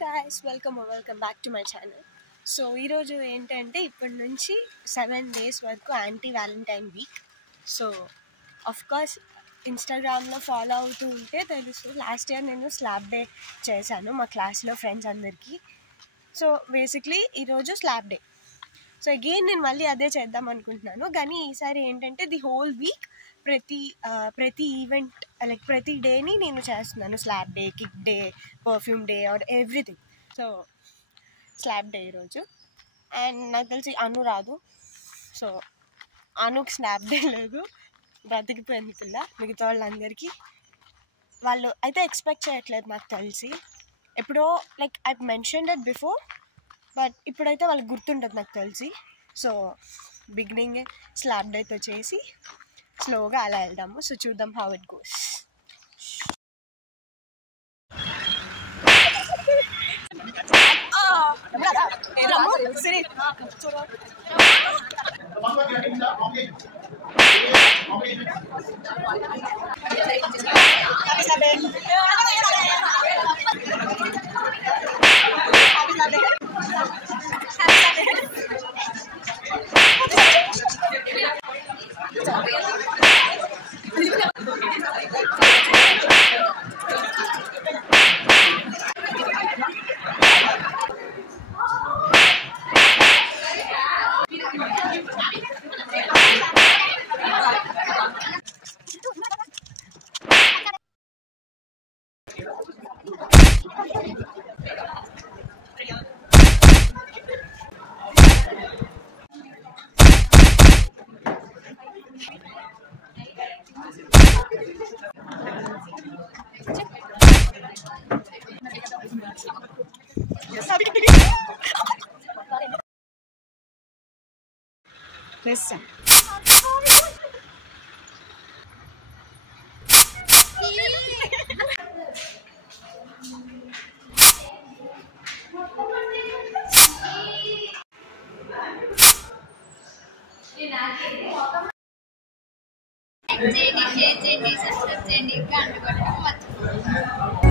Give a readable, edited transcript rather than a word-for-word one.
guys, welcome back to my channel. So ఈరోజు ఏంటంటే ఇప్పటి నుంచి 7 days వరకు anti Valentine week. So of course ఇన్స్టాగ్రామ్లో ఫాలో అవుతూ ఉంటే తెలుసు, లాస్ట్ ఇయర్ నేను స్లాబ్ డే చేశాను మా క్లాస్లో ఫ్రెండ్స్ అందరికీ. సో బేసిక్లీ ఈరోజు స్లాబ్ డే. సో అగైన్ నేను మళ్ళీ అదే చేద్దాం అనుకుంటున్నాను, కానీ ఈసారి ఏంటంటే ది హోల్ వీక్ ప్రతి ఈవెంట్ లైక్ ప్రతి డేని నేను చేస్తున్నాను. Slab day, kick day, perfume day or everything. So slab day ఈరోజు. అండ్ నాకు తెలిసి అను రాదు, సో అనుకి స్లాబ్ డే లేదు, బ్రతికిపోయింది పిల్ల. మిగతా వాళ్ళందరికీ వాళ్ళు అయితే ఎక్స్పెక్ట్ చేయట్లేదు నాకు తెలిసి. ఎప్పుడో like I mentioned it before, but ఇప్పుడైతే వాళ్ళకి గుర్తుంటుంది నాకు తెలిసి. సో బిగినింగ్ స్లాబ్ డేతో చేసి స్లోగా అలా వెళ్దాము. సో చూద్దాం how it goes. Listen. Share చేయండి, సబ్స్క్రైబ్ చేయండి, గంట కొట్టడం మర్చిపోండి.